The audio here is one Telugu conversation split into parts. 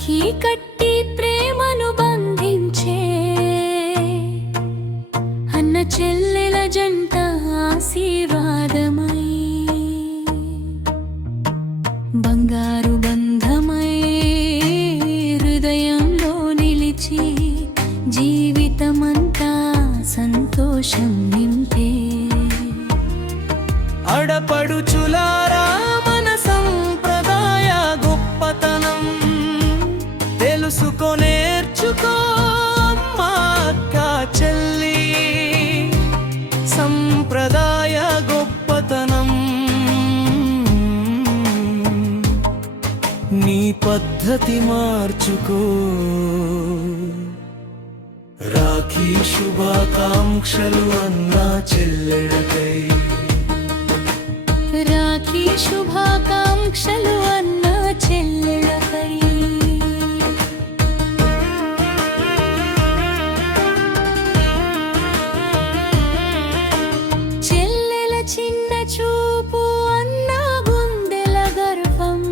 రాఖీ కట్టి ప్రేమను బంధించే అన్న చెల్లెల జంట ఆశీర్వాదమై బంగారు బంధమై హృదయంలో నిలిచి జీవితమంతా సంతోషం నింపే అడపడుచులారా మన సంప్రదాయ గొప్పతనం తెలుసుకొనేర్చుకో అమ్మా అక్క చెల్లి సంప్రదాయ గొప్పతనం నీ పద్ధతి మార్చుకో రాఖీ శుభాకాంక్షలు అన్నా చెల్లెళ్ళకై రాఖీ శుభాకాంక్షలు అన్న చెల్లెళ్ళకై చెల్లెల చిన్న చూపు అన్న గుండెల గర్వం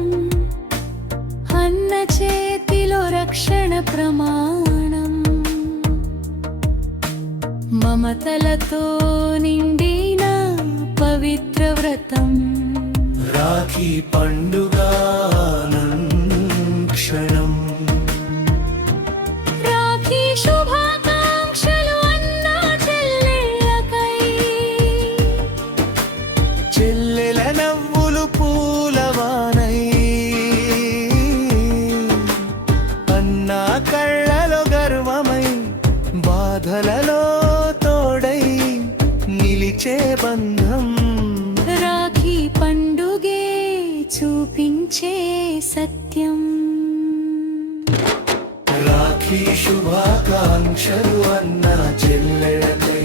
అన్న చేతిలో రక్షణ ప్రమాణం మమతలతో నిండిన పవిత్ర వ్రతం రాఖీ పండుగ క్షణం రాఖీ శుభాకాంక్షలు అన్న చెల్లెళ్ళకై చెల్లెల నవ్వులు పూలవానై అన్న కళ్ళలో గర్వమై బాధలలో తోడై నిలిచే బంధం రాఖీ పండుగే చూపించే సత్యం రాఖీ శుభాకాంక్షలు అన్న చెల్లెళ్ళకై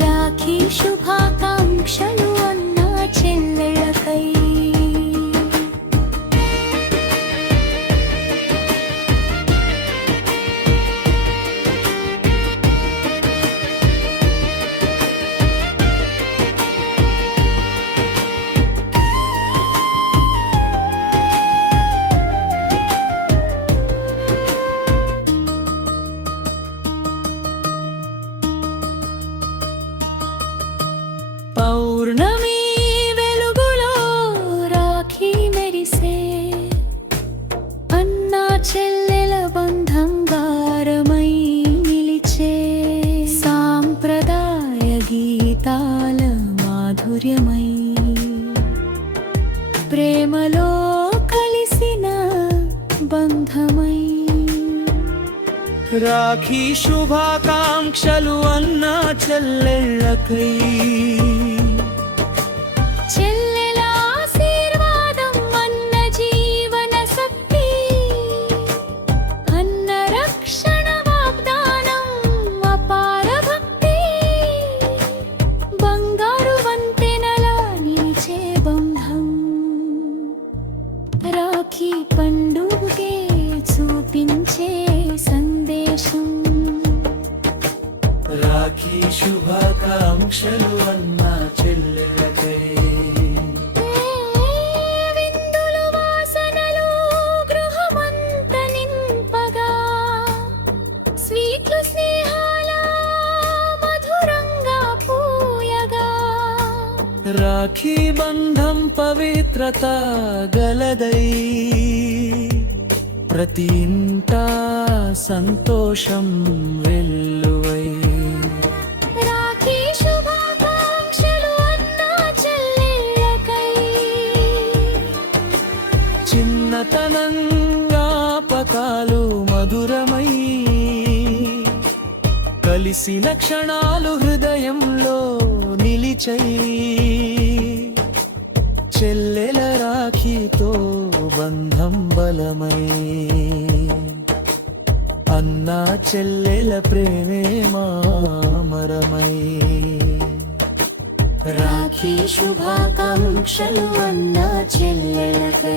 రాఖీ శుభాకాంక్షలు అన్న చెల్లెళ్ళకై పౌర్ణమి వెలుగులో రాఖీ మెరిసే అన్నా చెల్లెల బంధంగారమై నిలిచే సాంప్రదాయ గీతాల మాధుర్యమై ప్రేమలో కలిసిన బంధమై రాఖీ శుభాకాంక్షలు అన్న చెల్లెళ్ళకై చెల్లెల ఆశీర్వాదం అన్న జీవన శక్తి అన్న రక్షణ వాగ్దానం అపార భక్తి బంగారు వంతెనలా నిలిచే బంధం రాఖీ పండుగే చూపించే సందేశం రాఖీ శుభాకాంక్షలు అన్న చెల్లెళ్ళకై విందులు వాసనలు గృహమంత నింపగా స్వీట్లు స్నేహాల మధురంగా పూయగా రాఖీ బంధం పవిత్రత గలదై ప్రతి ఇంటా సంతోషం వెల్లువై రాఖీ శుభాకాంక్షలు అన్న చెల్లెళ్ళకై చిన్నతనం జ్ఞాపకాలు మధురమై కలిసిన క్షణాలు హృదయంలో నిలిచై చెల్లెల రాఖీతో బంధం బలమై అన్నా చెల్లెల ప్రేమే మామరమై రాఖీ శుభాకాంక్షలు అన్న చెల్లెళ్ళకై